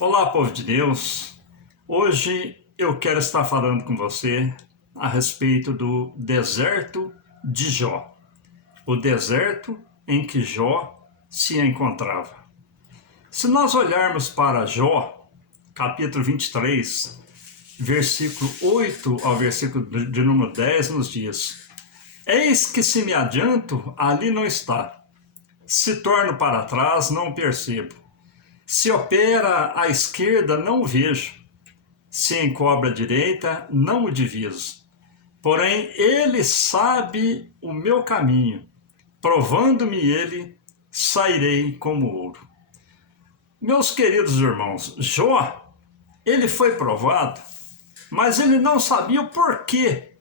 Olá, povo de Deus! Hoje eu quero estar falando com você a respeito do deserto de Jó, o deserto em que Jó se encontrava. Se nós olharmos para Jó, capítulo 23, versículo 8 ao versículo de número 10, nos diz: Eis que se me adianto, ali não está. Se torno para trás, não percebo. Se opera à esquerda, não o vejo. Se encobre à direita, não o diviso. Porém, ele sabe o meu caminho. Provando-me ele, sairei como ouro. Meus queridos irmãos, Jó, ele foi provado, mas ele não sabia o porquê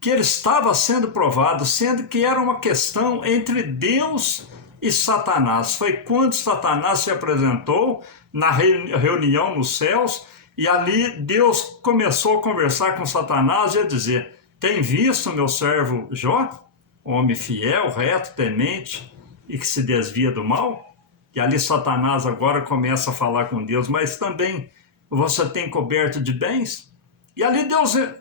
que ele estava sendo provado, sendo que era uma questão entre Deus e Satanás. Foi quando Satanás se apresentou na reunião nos céus, e ali Deus começou a conversar com Satanás e a dizer: tem visto meu servo Jó, homem fiel, reto, temente e que se desvia do mal? E ali Satanás agora começa a falar com Deus: mas também você tem coberto de bens? E ali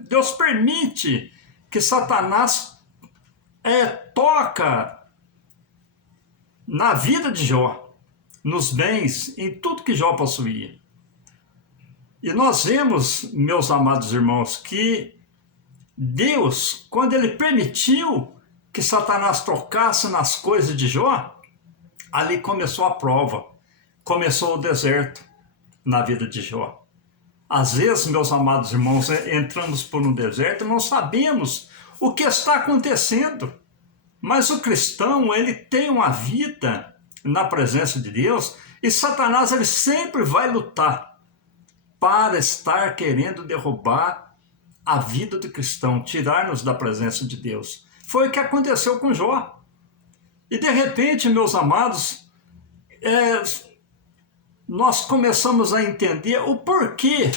Deus permite que Satanás toca na vida de Jó, nos bens, em tudo que Jó possuía. E nós vemos, meus amados irmãos, que Deus, quando ele permitiu que Satanás tocasse nas coisas de Jó, ali começou a prova, começou o deserto na vida de Jó. Às vezes, meus amados irmãos, entramos por um deserto e não sabemos o que está acontecendo. Mas o cristão, ele tem uma vida na presença de Deus, e Satanás, ele sempre vai lutar para estar querendo derrubar a vida do cristão, tirar-nos da presença de Deus. Foi o que aconteceu com Jó. E de repente, meus amados, nós começamos a entender o porquê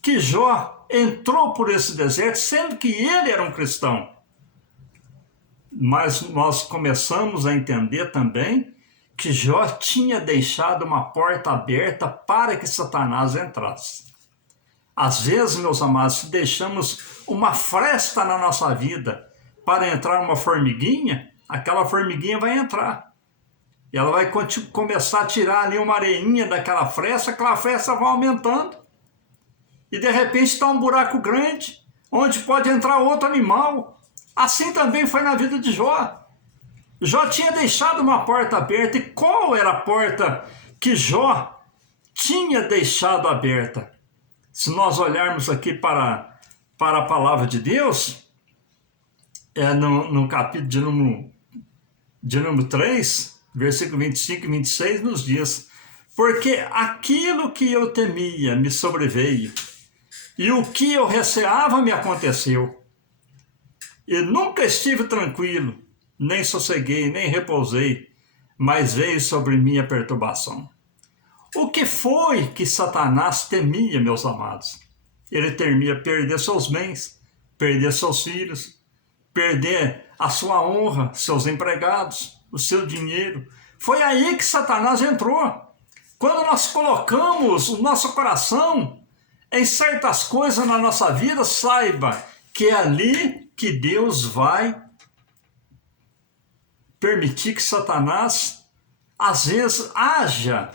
que Jó entrou por esse deserto, sendo que ele era um cristão. Mas nós começamos a entender também que Jó tinha deixado uma porta aberta para que Satanás entrasse. Às vezes, meus amados, se deixamos uma fresta na nossa vida para entrar uma formiguinha, aquela formiguinha vai entrar. E ela vai começar a tirar ali uma areinha daquela fresta, aquela fresta vai aumentando. E de repente está um buraco grande, onde pode entrar outro animal. Assim também foi na vida de Jó. Jó tinha deixado uma porta aberta. E qual era a porta que Jó tinha deixado aberta? Se nós olharmos aqui para a palavra de Deus, no capítulo de número 3, versículo 25 e 26, nos diz: porque aquilo que eu temia me sobreveio, e o que eu receava me aconteceu. E nunca estive tranquilo, nem sosseguei, nem repousei, mas veio sobre mim a perturbação. O que foi que Satanás temia, meus amados? Ele temia perder seus bens, perder seus filhos, perder a sua honra, seus empregados, o seu dinheiro. Foi aí que Satanás entrou. Quando nós colocamos o nosso coração em certas coisas na nossa vida, saiba que é ali que Deus vai permitir que Satanás, às vezes, haja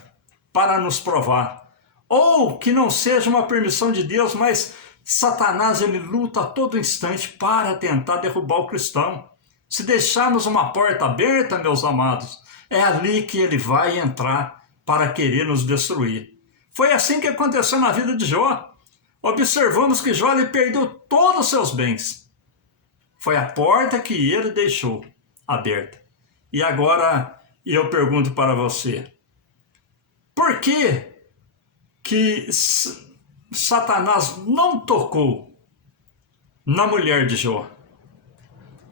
para nos provar. Ou que não seja uma permissão de Deus, mas Satanás, ele luta a todo instante para tentar derrubar o cristão. Se deixarmos uma porta aberta, meus amados, é ali que ele vai entrar para querer nos destruir. Foi assim que aconteceu na vida de Jó. Observamos que Jó, ele perdeu todos os seus bens. Foi a porta que ele deixou aberta. E agora eu pergunto para você: por que Satanás não tocou na mulher de Jó?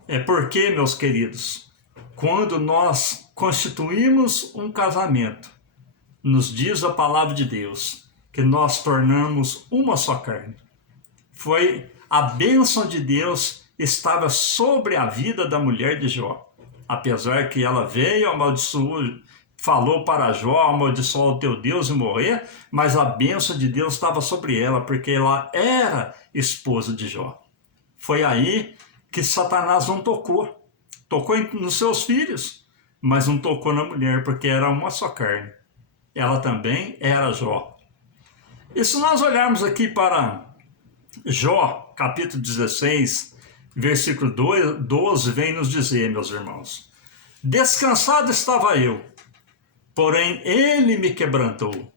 É porque, meus queridos, quando nós constituímos um casamento, nos diz a palavra de Deus que nós tornamos uma só carne. Foi a bênção de Deus estava sobre a vida da mulher de Jó. Apesar que ela veio, amaldiçoou, falou para Jó amaldiçoar o teu Deus e morrer, mas a bênção de Deus estava sobre ela, porque ela era esposa de Jó. Foi aí que Satanás não tocou. Tocou nos seus filhos, mas não tocou na mulher, porque era uma só carne. Ela também era Jó. E se nós olharmos aqui para Jó, capítulo 16, versículo 12, vem nos dizer, meus irmãos: descansado estava eu, porém ele me quebrantou.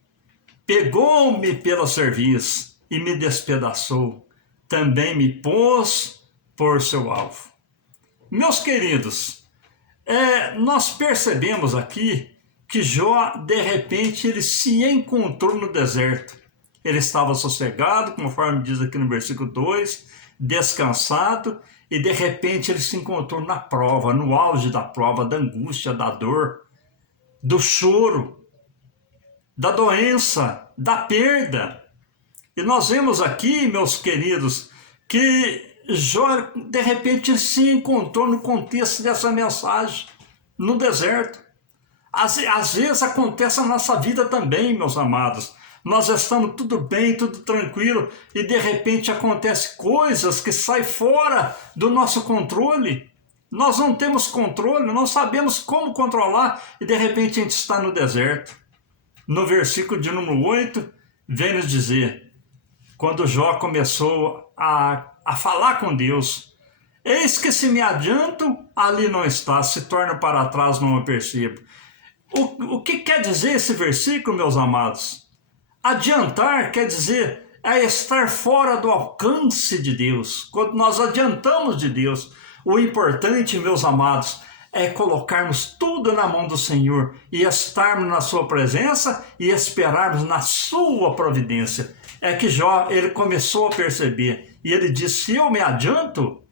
Pegou-me pela cerviz e me despedaçou. Também me pôs por seu alvo. Meus queridos, nós percebemos aqui que Jó, de repente, ele se encontrou no deserto. Ele estava sossegado, conforme diz aqui no versículo 2, descansado, e de repente ele se encontrou na prova, no auge da prova, da angústia, da dor, do choro, da doença, da perda. E nós vemos aqui, meus queridos, que Jó, de repente, se encontrou no contexto dessa mensagem, no deserto. Às vezes acontece na nossa vida também, meus amados. Nós estamos tudo bem, tudo tranquilo, e de repente acontecem coisas que saem fora do nosso controle. Nós não temos controle, não sabemos como controlar, e de repente a gente está no deserto. No versículo de número 8, vem nos dizer, quando Jó começou a falar com Deus: eis que se me adianto, ali não está, se torno para trás, não o percebo. O que quer dizer esse versículo, meus amados? Adiantar quer dizer estar fora do alcance de Deus. Quando nós adiantamos de Deus, o importante, meus amados, é colocarmos tudo na mão do Senhor e estarmos na sua presença e esperarmos na sua providência. É que Jó, ele começou a perceber, e ele disse: se eu me adianto,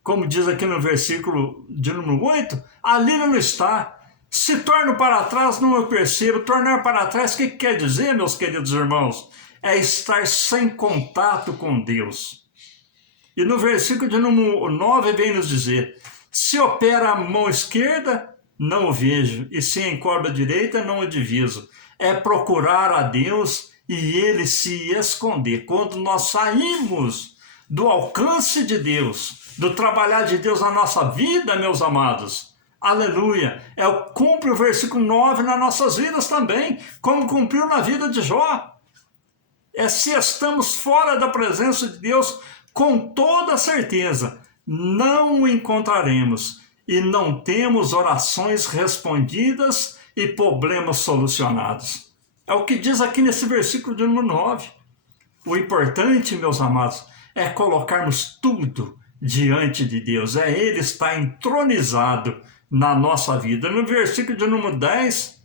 como diz aqui no versículo de número 8, ali não está. Se torno para trás, não eu percebo. Tornar para trás, o que quer dizer, meus queridos irmãos? É estar sem contato com Deus. E no versículo de número 9 vem nos dizer: se opera a mão esquerda, não o vejo, e se encorda a direita, não o diviso. É procurar a Deus e ele se esconder. Quando nós saímos do alcance de Deus, do trabalhar de Deus na nossa vida, meus amados, aleluia, cumpre o versículo 9 nas nossas vidas também, como cumpriu na vida de Jó. Se estamos fora da presença de Deus, com toda certeza, não o encontraremos e não temos orações respondidas e problemas solucionados. É o que diz aqui nesse versículo de número 9. O importante, meus amados, é colocarmos tudo diante de Deus. Ele está entronizado na nossa vida. No versículo de número 10,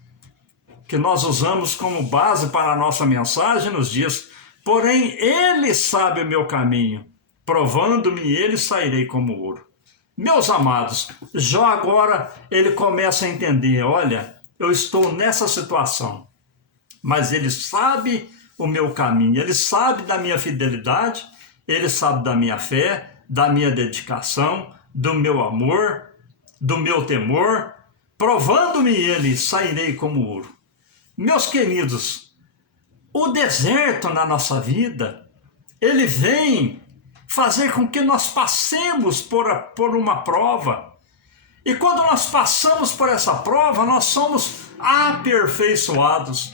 que nós usamos como base para a nossa mensagem, nos diz: porém, ele sabe o meu caminho, provando-me ele sairei como ouro. Meus amados, Jó agora ele começa a entender: olha, eu estou nessa situação, mas ele sabe o meu caminho, ele sabe da minha fidelidade, ele sabe da minha fé, da minha dedicação, do meu amor, do meu temor, provando-me ele, sairei como ouro. Meus queridos, o deserto na nossa vida, ele vem fazer com que nós passemos por uma prova. E quando nós passamos por essa prova, nós somos aperfeiçoados.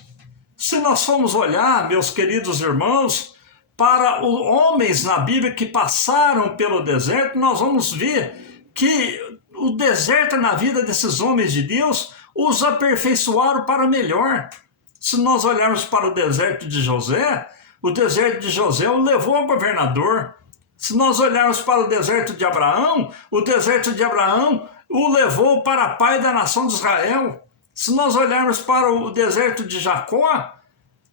Se nós formos olhar, meus queridos irmãos, para os homens na Bíblia que passaram pelo deserto, nós vamos ver que o deserto na vida desses homens de Deus os aperfeiçoaram para melhor. Se nós olharmos para o deserto de José, o deserto de José o levou ao governador. Se nós olharmos para o deserto de Abraão, o deserto de Abraão o levou para pai da nação de Israel. Se nós olharmos para o deserto de Jacó,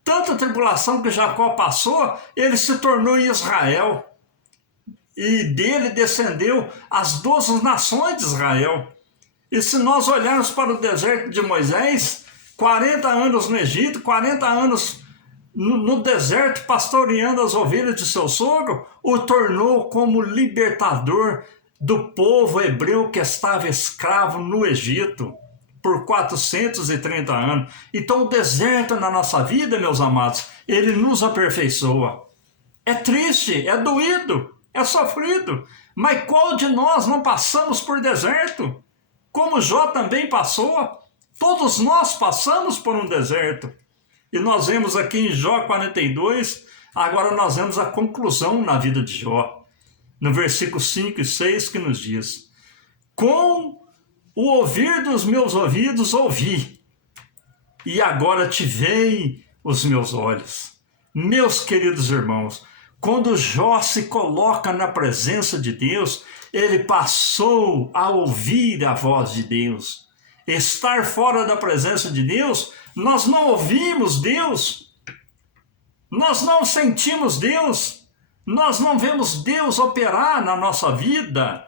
tanta tribulação que Jacó passou, ele se tornou Israel. E dele descendeu as 12 nações de Israel. E se nós olharmos para o deserto de Moisés, 40 anos no Egito, 40 anos no deserto, pastoreando as ovelhas de seu sogro, o tornou como libertador do povo hebreu que estava escravo no Egito. por 430 anos. Então o deserto na nossa vida, meus amados, ele nos aperfeiçoa. É triste, é doído, é sofrido, mas qual de nós não passamos por deserto? Como Jó também passou, todos nós passamos por um deserto. E nós vemos aqui em Jó 42, agora nós vemos a conclusão na vida de Jó, no versículo 5 e 6, que nos diz: com o ouvir dos meus ouvidos ouvi, e agora te veem os meus olhos. Meus queridos irmãos, quando Jó se coloca na presença de Deus, ele passou a ouvir a voz de Deus. Estar fora da presença de Deus, nós não ouvimos Deus, nós não sentimos Deus, nós não vemos Deus operar na nossa vida.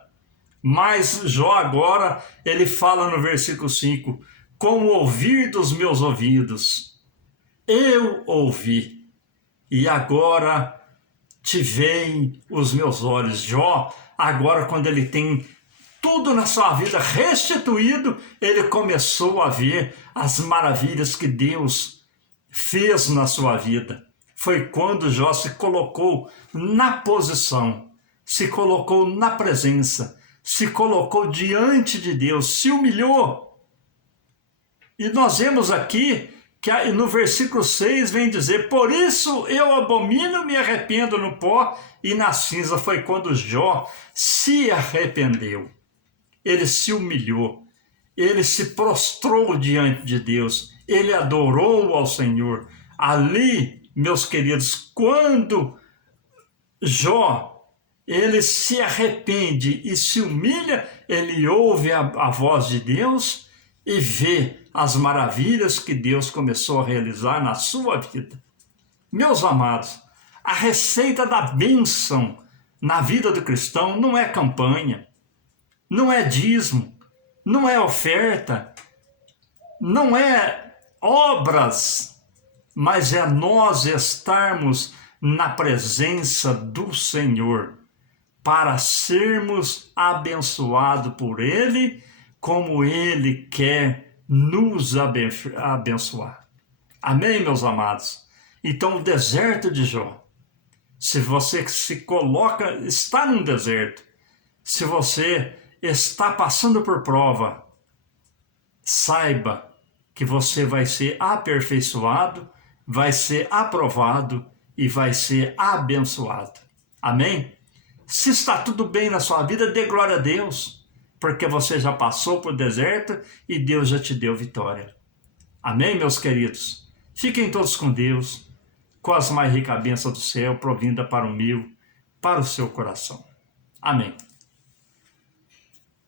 Mas Jó agora, ele fala no versículo 5, com o ouvir dos meus ouvidos, eu ouvi, e agora te veem os meus olhos. Jó, agora quando ele tem tudo na sua vida restituído, ele começou a ver as maravilhas que Deus fez na sua vida. Foi quando Jó se colocou na posição, se colocou na presença, se colocou diante de Deus, se humilhou. E nós vemos aqui que no versículo 6 vem dizer: por isso eu abomino, me arrependo no pó e na cinza. Foi quando Jó se arrependeu. Ele se humilhou, ele se prostrou diante de Deus, ele adorou ao Senhor. Ali, meus queridos, quando Jó, ele se arrepende e se humilha, ele ouve a voz de Deus e vê as maravilhas que Deus começou a realizar na sua vida. Meus amados, a receita da bênção na vida do cristão não é campanha, não é dízimo, não é oferta, não é obras, mas é nós estarmos na presença do Senhor para sermos abençoados por Ele como Ele quer nos abençoar. Amém, meus amados? Então, o deserto de Jó, se você se coloca, está num deserto, se você está passando por prova, saiba que você vai ser aperfeiçoado, vai ser aprovado e vai ser abençoado. Amém? Se está tudo bem na sua vida, dê glória a Deus, porque você já passou por deserto e Deus já te deu vitória. Amém, meus queridos? Fiquem todos com Deus, com as mais ricas bênçãos do céu, provinda para o meu, para o seu coração. Amém.